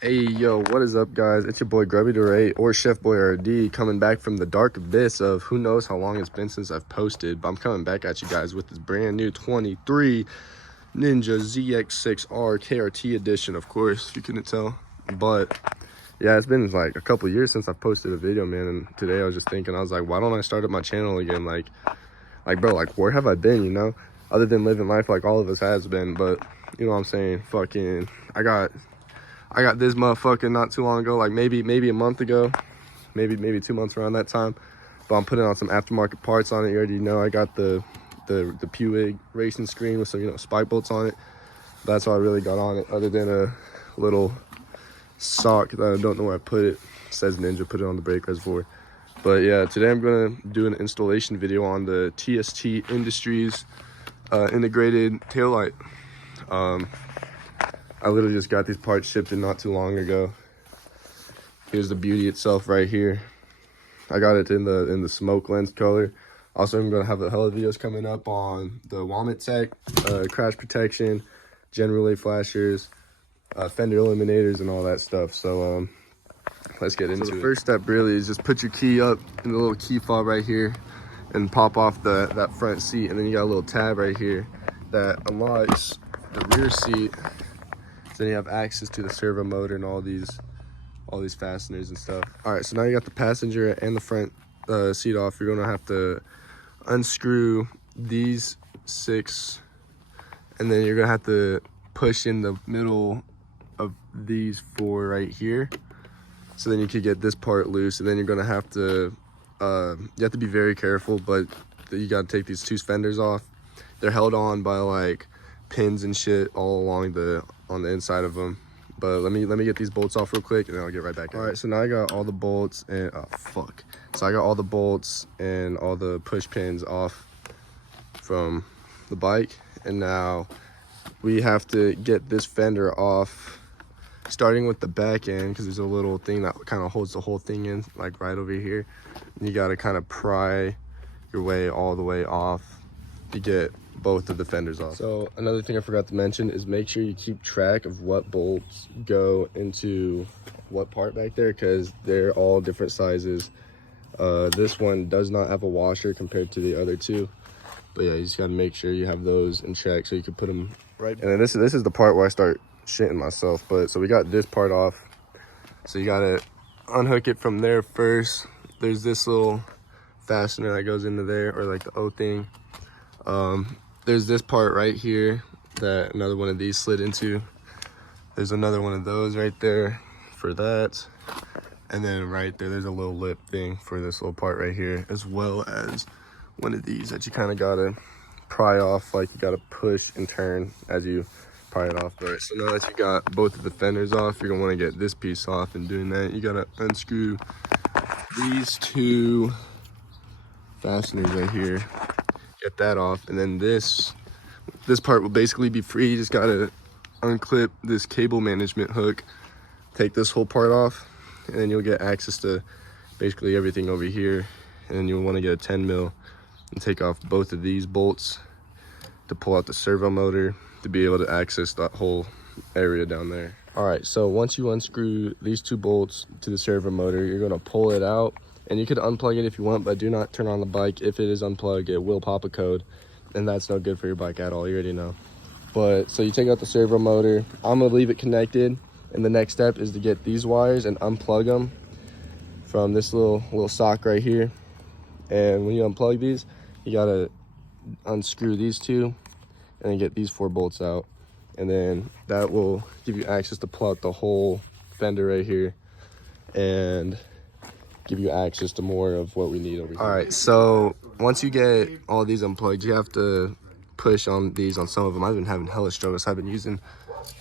Hey yo, what is up guys? It's your boy Grubby Duray or Chef Boy RD coming back from the dark abyss of who knows how long it's been since I've posted, but I'm coming back at you guys with this brand new 23 Ninja ZX6R KRT edition, of course, if you couldn't tell. But yeah, it's been like a couple years since I've posted a video, man, and today I was just thinking, I was like, why don't I start up my channel again? Like bro, like where have I been, you know? Other than living life like all of us has been, but you know what I'm saying? Fucking I got this motherfucker not too long ago, like maybe a month ago, maybe 2 months around that time. But I'm putting on some aftermarket parts on it. You already know I got the Pewig racing screen with some, you know, spike bolts on it. That's all I really got on it, other than a little sock that I don't know where I put it. It says Ninja, put it on the brake reservoir. But yeah, today I'm gonna do an installation video on the TST Industries integrated taillight. I literally just got these parts shipped in not too long ago. Here's the beauty itself right here. I got it in the smoke lens color. Also, I'm gonna have a hell of videos coming up on the Walnut Tech, crash protection, gen relay flashers, fender eliminators, and all that stuff. So let's get into it. The first step really is just put your key up in the little key fob right here and pop off that front seat, and then you got a little tab right here that unlocks the rear seat. Then you have access to the servo motor and all these fasteners and stuff. All right, so now you got the passenger and the front seat off. You're gonna have to unscrew these 6, and then you're gonna have to push in the middle of these 4 right here. So then you could get this part loose, and then you're gonna have to you have to be very careful, but you gotta take these 2 fenders off. They're held on by like pins and shit all along on the inside of them. But let me get these bolts off real quick, and then I'll get right back. All right, so now I got all the bolts and so I got all the bolts and all the push pins off from the bike, and now we have to get this fender off, starting with the back end, because there's a little thing that kind of holds the whole thing in, like right over here. And you got to kind of pry your way all the way off to get both of the fenders off. So another thing I forgot to mention is make sure you keep track of what bolts go into what part back there, because they're all different sizes. This one does not have a washer compared to the other 2, but yeah, you just got to make sure you have those in check so you can put them right. And then this is the part where I start shitting myself. But so we got this part off, so you got to unhook it from there first. There's this little fastener that goes into there, or like the O thing. There's this part right here that another one of these slid into. There's another one of those right there for that. And then right there's a little lip thing for this little part right here, as well as one of these that you kind of gotta pry off, like you gotta push and turn as you pry it off. All right, so now that you got both of the fenders off, you're gonna wanna get this piece off, and doing that, you gotta unscrew these 2 fasteners right here. Get that off, and then this part will basically be free. You just gotta unclip this cable management hook, take this whole part off, and then you'll get access to basically everything over here. And then you'll want to get a 10 mil and take off both of these bolts to pull out the servo motor to be able to access that whole area down there. All right, so once you unscrew these 2 bolts to the servo motor, you're gonna pull it out. And you could unplug it if you want, but do not turn on the bike. If it is unplugged, it will pop a code, and that's no good for your bike at all. You already know. But so you take out the servo motor. I'm gonna leave it connected, and the next step is to get these wires and unplug them from this little sock right here. And when you unplug these, you gotta unscrew these 2, and then get these 4 bolts out, and then that will give you access to pull out the whole fender right here, and give you access to more of what we need over here. All right, so once you get all these unplugged, you have to push on these on some of them. I've been having hella struggles. I've been using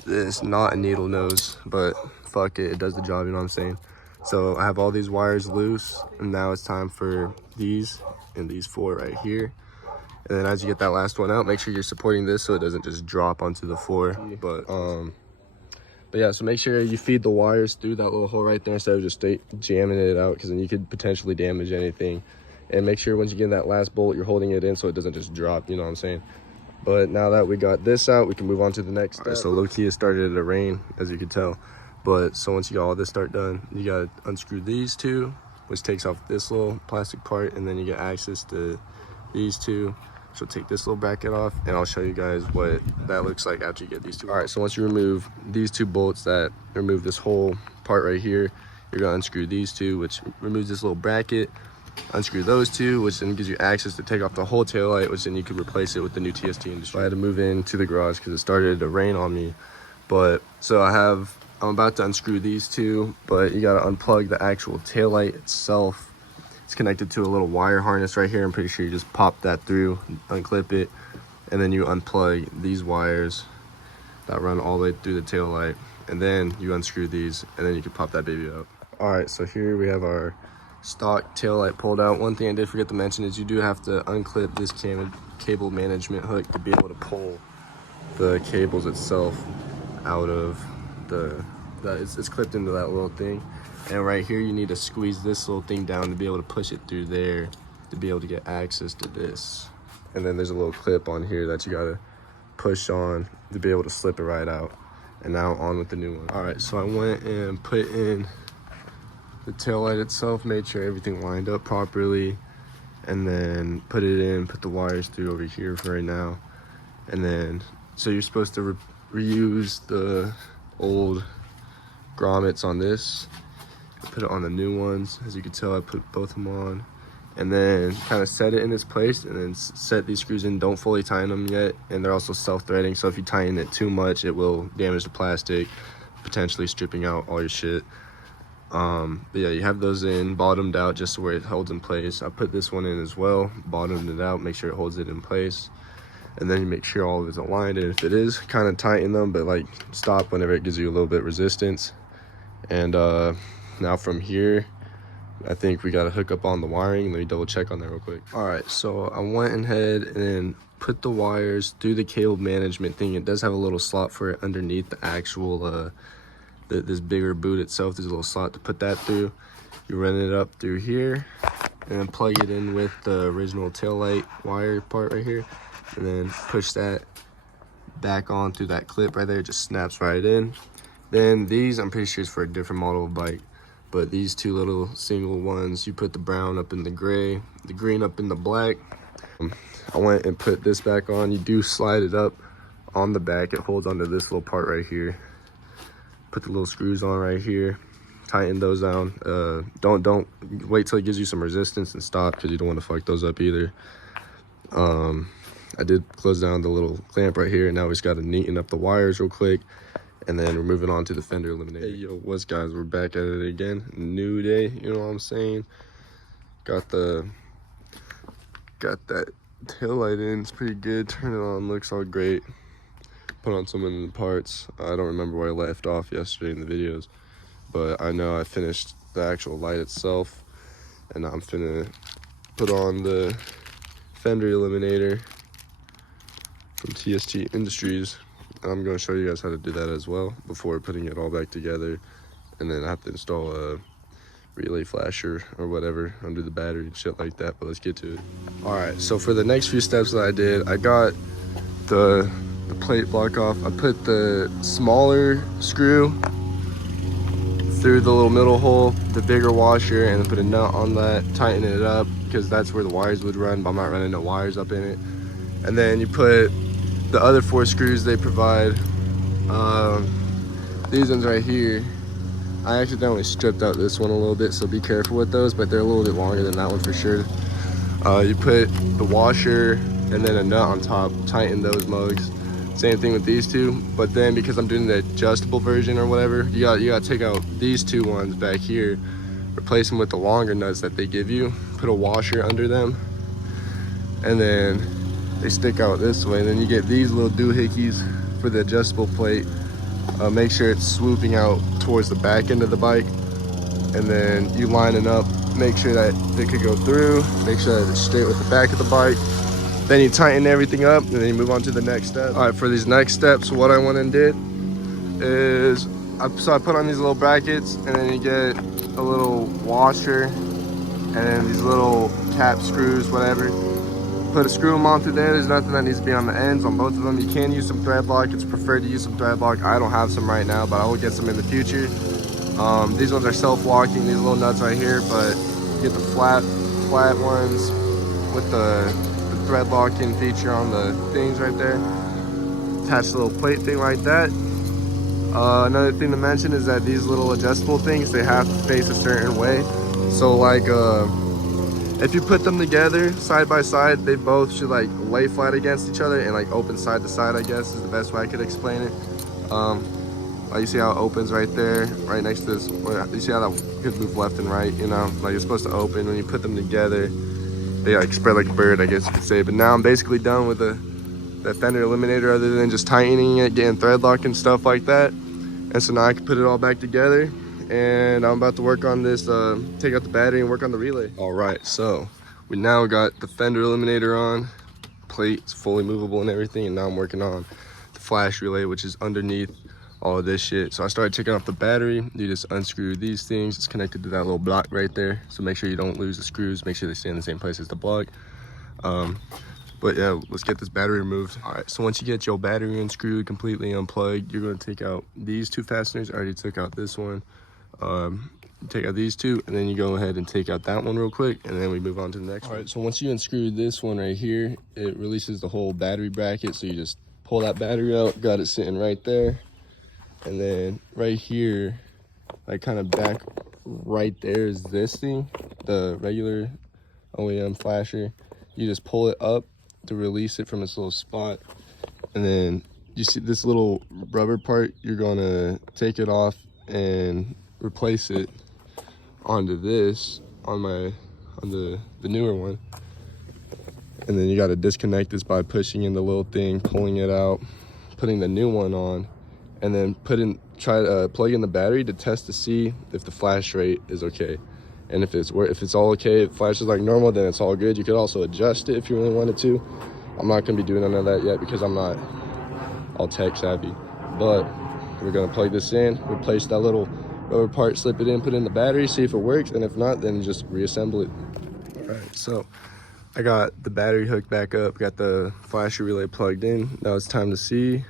this, not a needle nose, but fuck it, it does the job, you know what I'm saying? So I have all these wires loose, and now it's time for these and these 4 right here. And then as you get that last one out, make sure you're supporting this so it doesn't just drop onto the floor. But yeah, so make sure you feed the wires through that little hole right there instead of just jamming it out, because then you could potentially damage anything. And make sure once you get that last bolt, you're holding it in so it doesn't just drop, you know what I'm saying? But now that we got this out, we can move on to the next step. Right, so low key it started to rain, as you can tell. But so once you got all this part done, you gotta unscrew these two, which takes off this little plastic part, and then you get access to these two. So take this little bracket off, and I'll show you guys what that looks like after you get these two. All right, so once you remove these two bolts that remove this whole part right here, you're gonna unscrew these two, which removes this little bracket. Unscrew those two, which then gives you access to take off the whole taillight, which then you could replace it with the new TST Industry. So I had to move into the garage because it started to rain on me. But so I'm about to unscrew these two, but you gotta unplug the actual taillight itself. It's connected to a little wire harness right here. I'm pretty sure you just pop that through, unclip it, and then you unplug these wires that run all the way through the taillight, and then you unscrew these, and then you can pop that baby out. All right, so here we have our stock taillight pulled out. One thing I did forget to mention is you do have to unclip this cable management hook to be able to pull the cables itself out of it's clipped into that little thing. And right here you need to squeeze this little thing down to be able to push it through there to be able to get access to this. And then there's a little clip on here that you gotta push on to be able to slip it right out. And now on with the new one. All right, so I went and put in the taillight itself, made sure everything lined up properly, and then put it in, put the wires through over here for right now. And then, so you're supposed to reuse the old grommets on this, put it on the new ones. As you can tell, I put both of them on, and then kind of set it in its place, and then set these screws in. Don't fully tighten them yet, and they're also self-threading, so if you tighten it too much, it will damage the plastic, potentially stripping out all your shit. But yeah, you have those in, bottomed out just so where it holds in place. I put this one in as well, bottomed it out, make sure it holds it in place, and then you make sure all of it's aligned. And if it is, kind of tighten them, but like stop whenever it gives you a little bit of resistance. And now from here, I think we got to hook up on the wiring. Let me double check on that real quick. All right, so I went ahead and put the wires through the cable management thing. It does have a little slot for it underneath the actual this bigger boot itself. There's a little slot to put that through. You run it up through here and then plug it in with the original taillight wire part right here, and then push that back on through that clip right there. It just snaps right in. Then these, I'm pretty sure it's for a different model of bike, but these two little single ones, you put the brown up in the gray, the green up in the black. I went and put this back on. You do slide it up on the back. It holds onto this little part right here. Put the little screws on right here, tighten those down. Don't wait till it gives you some resistance and stop, because you don't want to fuck those up either. I did close down the little clamp right here, and now we just got to neaten up the wires real quick, and then we're moving on to the fender eliminator. Hey yo, what's guys, we're back at it again. New day, you know what I'm saying? Got that taillight in, it's pretty good. Turn it on, looks all great. Put on some of the parts. I don't remember where I left off yesterday in the videos, but I know I finished the actual light itself, and I'm finna put on the fender eliminator from TST Industries. I'm going to show you guys how to do that as well before putting it all back together, and then I have to install a relay flasher or whatever under the battery and shit like that. But let's get to it. All right, so for the next few steps that I did, I got the plate block off. I put the smaller screw through the little middle hole, the bigger washer, and then put a nut on that, tighten it up, because that's where the wires would run, but I'm not running no wires up in it. And then you put the other 4 screws they provide. These ones right here, I accidentally stripped out this one a little bit, so be careful with those, but they're a little bit longer than that one for sure. You put the washer and then a nut on top, tighten those mugs. Same thing with these two, but then because I'm doing the adjustable version or whatever, you gotta take out these 2 ones back here, replace them with the longer nuts that they give you, put a washer under them, and then they stick out this way. And then you get these little doohickeys for the adjustable plate. Make sure it's swooping out towards the back end of the bike, and then you line it up, make sure that they could go through, make sure that it's straight with the back of the bike. Then you tighten everything up, and then you move on to the next step. All right, for these next steps, what I went and did is, I put on these little brackets, and then you get a little washer, and then these little cap screws, whatever. put a screw them on through there. There's nothing that needs to be on the ends on both of them. You can use some thread lock. It's preferred to use some thread lock. I don't have some right now, but I will get some in the future. These ones are self-locking, these little nuts right here, but you get the flat ones with the thread locking feature on the things right there. Attach a little plate thing like that. Another thing to mention is that these little adjustable things, they have to face a certain way. So like if you put them together side by side, they both should like lay flat against each other and like open side to side, I guess is the best way I could explain it. Like you see how it opens right there, right next to this. You see how that could move left and right, you know? Like it's supposed to open. When you put them together, they like spread like a bird, I guess you could say. But now I'm basically done with that fender eliminator, other than just tightening it, getting thread lock and stuff like that. And so now I can put it all back together. And I'm about to work on this, take out the battery and work on the relay. All right, so we now got the fender eliminator on. Plate's fully movable and everything. And now I'm working on the flash relay, which is underneath all of this shit. So I started taking off the battery. You just unscrew these things. It's connected to that little block right there. So make sure you don't lose the screws. Make sure they stay in the same place as the block. But yeah, let's get this battery removed. All right, so once you get your battery unscrewed, completely unplugged, you're gonna take out these two fasteners. I already took out this one. Take out these two, and then you go ahead and take out that one real quick, and then we move on to the next one. All right, so once you unscrew this one right here, it releases the whole battery bracket. So you just pull that battery out, got it sitting right there. And then right here, like kind of back right there is this thing, the regular OEM flasher. You just pull it up to release it from its little spot. And then you see this little rubber part, you're gonna take it off and replace it onto this, on the newer one. And then you gotta disconnect this by pushing in the little thing, pulling it out, putting the new one on, and then try to plug in the battery to test to see if the flash rate is okay. And if it's all okay, if it flashes like normal, then it's all good. You could also adjust it if you really wanted to. I'm not gonna be doing none of that yet because I'm not all tech savvy. But we're gonna plug this in, replace that little rubber part, slip it in, put it in the battery, see if it works, and if not, then just reassemble it. All right, so I got the battery hooked back up, got the flasher relay plugged in. Now it's time to see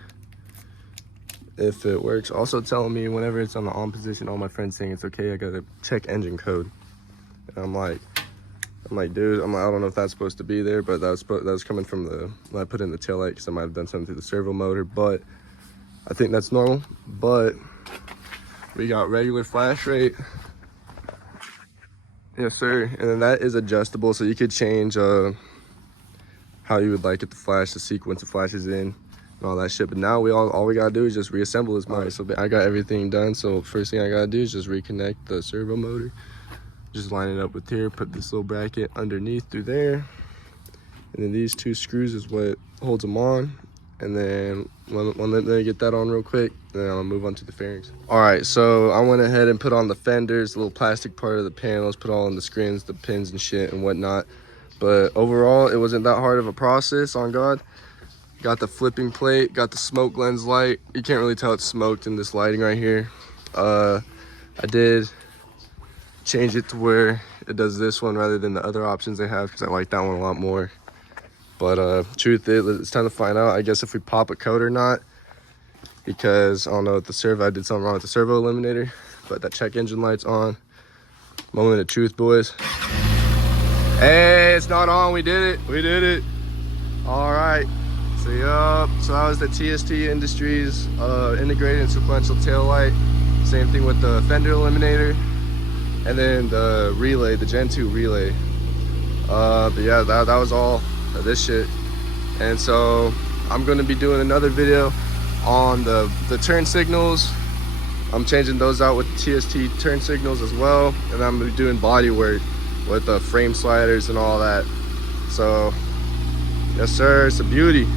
if it works. Also telling me whenever it's on the on position, all my friends saying it's okay, I gotta check engine code. And I'm like, dude, I don't know if that's supposed to be there, but that was coming from when I put in the taillight, because I might have done something through the servo motor, but I think that's normal. But we got regular flash rate. Yes, sir. And then that is adjustable, so you could change how you would like it to flash, the sequence of flashes in, and all that shit. But now all we gotta do is just reassemble this motor. So I got everything done. So first thing I gotta do is just reconnect the servo motor. Just line it up with here, put this little bracket underneath through there. And then these two screws is what holds them on. And then when they get that on real quick, then I'll move on to the fairings. All right, so I went ahead and put on the fenders, the little plastic part of the panels, put all in the screens, the pins and shit and whatnot. But overall, it wasn't that hard of a process, on God. Got the flipping plate, got the smoke lens light. You can't really tell it's smoked in this lighting right here. I did change it to where it does this one rather than the other options they have, because I like that one a lot more. But truth is, it's time to find out, I guess, if we pop a coat or not, because I don't know if I did something wrong with the servo eliminator. But that check engine light's on. Moment of truth, boys. Hey, it's not on. We did it. All right. So that was the TST Industries integrated and sequential tail light. Same thing with the fender eliminator, and then the relay, the Gen 2 relay. But yeah, that was all of this shit. And so I'm gonna be doing another video on the turn signals. I'm changing those out with the TST turn signals as well, and I'm gonna be doing body work with the frame sliders and all that. So yes sir, it's a beauty.